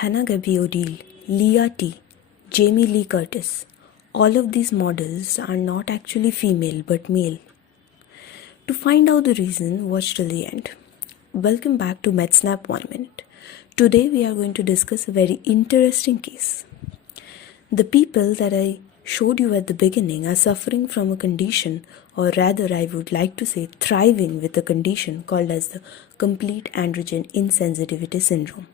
Hannah Gabby O'Deal, Leah T, Jamie Lee Curtis. All of these models are not actually female but male. To find out the reason, watch till the end. Welcome back to MedSnap 1 Minute. Today we are going to discuss a very interesting case. The people that I showed you at the beginning are suffering from a condition, or rather I would like to say thriving with a condition called as the complete androgen insensitivity syndrome.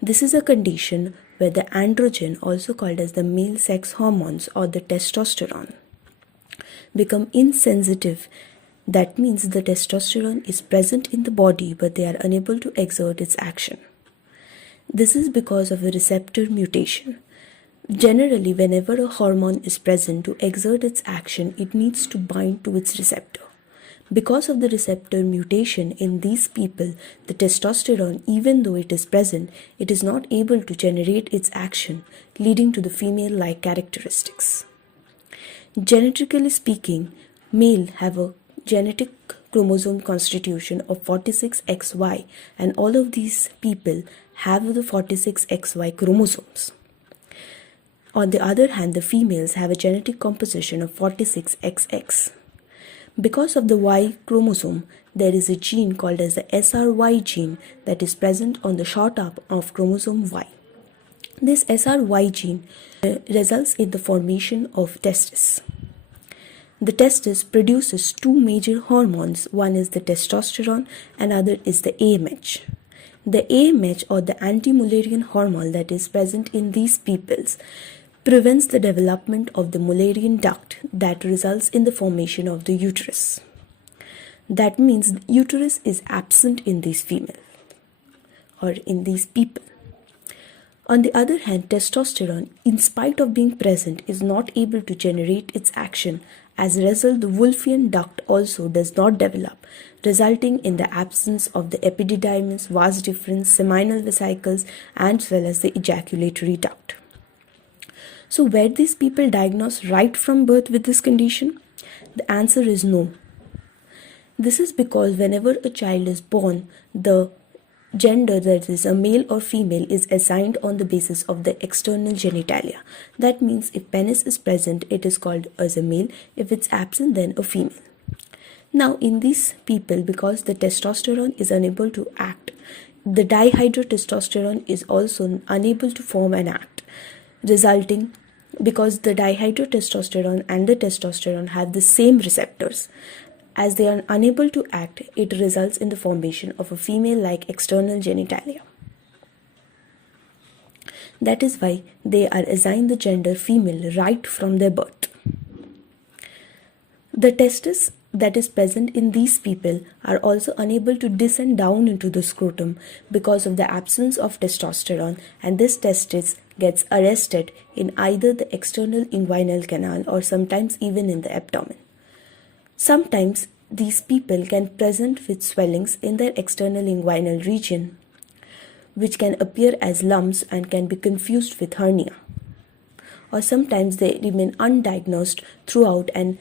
This is a condition where the androgen, also called as the male sex hormones or the testosterone, become insensitive. That means the testosterone is present in the body but they are unable to exert its action. This is because of a receptor mutation. Generally, whenever a hormone is present to exert its action, it needs to bind to its receptor. Because of the receptor mutation in these people, the testosterone, even though it is present, it is not able to generate its action, leading to the female-like characteristics. Genetically speaking, male have a genetic chromosome constitution of 46XY, and all of these people have the 46XY chromosomes. On the other hand, the females have a genetic composition of 46XX. Because of the Y chromosome, there is a gene called as the SRY gene that is present on the short arm of chromosome Y. This SRY gene results in the formation of testes. The testis produces two major hormones. One is the testosterone and other is the AMH. The AMH, or the anti-Mullerian hormone that is present in these peoples, prevents the development of the Mullerian duct that results in the formation of the uterus. That means the uterus is absent in these females or in these people. On the other hand, testosterone, in spite of being present, is not able to generate its action. As a result, the Wolffian duct also does not develop, resulting in the absence of the epididymis, vas deferens, seminal vesicles, as well as the ejaculatory duct. So were these people diagnosed right from birth with this condition? The answer is no. This is because whenever a child is born, the gender, that is a male or female, is assigned on the basis of the external genitalia. That means if penis is present, it is called as a male. If it's absent, then a female. Now in these people, because the testosterone is unable to act, the dihydrotestosterone is also unable to form and act, resulting, because the dihydrotestosterone and the testosterone have the same receptors, as they are unable to act, it results in the formation of a female-like external genitalia. That is why they are assigned the gender female right from their birth. The testes that is present in these people are also unable to descend down into the scrotum because of the absence of testosterone, and this testis gets arrested in either the external inguinal canal or sometimes even in the abdomen. Sometimes these people can present with swellings in their external inguinal region, which can appear as lumps and can be confused with hernia. Or sometimes they remain undiagnosed throughout, and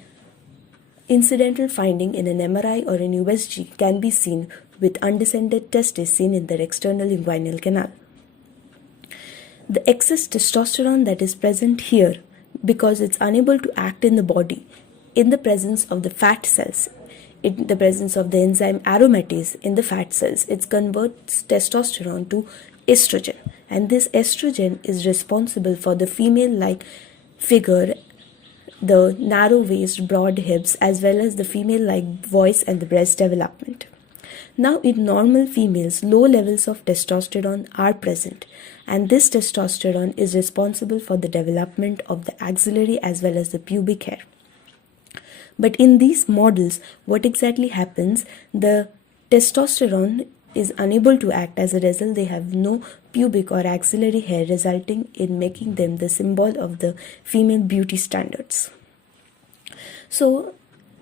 incidental finding in an MRI or an USG can be seen with undescended testes seen in their external inguinal canal. The excess testosterone that is present here, because it's unable to act in the body, in the presence of the fat cells, in the presence of the enzyme aromatase in the fat cells, it converts testosterone to estrogen, and this estrogen is responsible for the female-like figure, the narrow waist, broad hips, as well as the female-like voice and the breast development. Now in normal females, low levels of testosterone are present, and this testosterone is responsible for the development of the axillary as well as the pubic hair. But in these models, what exactly happens? The testosterone is unable to act. As a result, they have no pubic or axillary hair, resulting in making them the symbol of the female beauty standards. So,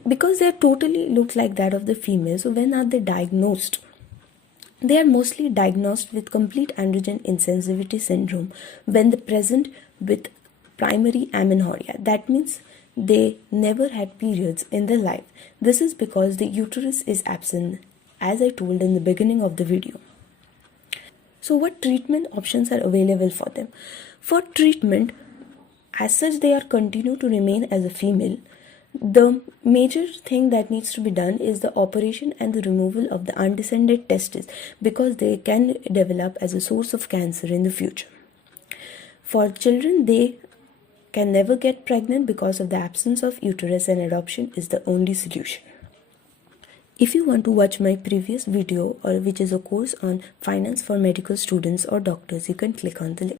because they totally look like that of the female, so when are they diagnosed? They are mostly diagnosed with complete androgen insensitivity syndrome when they present with primary amenorrhea. That means they never had periods in their life. This is because the uterus is absent, as I told in the beginning of the video. So what treatment options are available for them? For treatment, as such they are continue to remain as a female. The major thing that needs to be done is the operation and the removal of the undescended testes, because they can develop as a source of cancer in the future. For children, they can never get pregnant because of the absence of uterus, and adoption is the only solution. If you want to watch my previous video, or which is a course on finance for medical students or doctors, you can click on the link.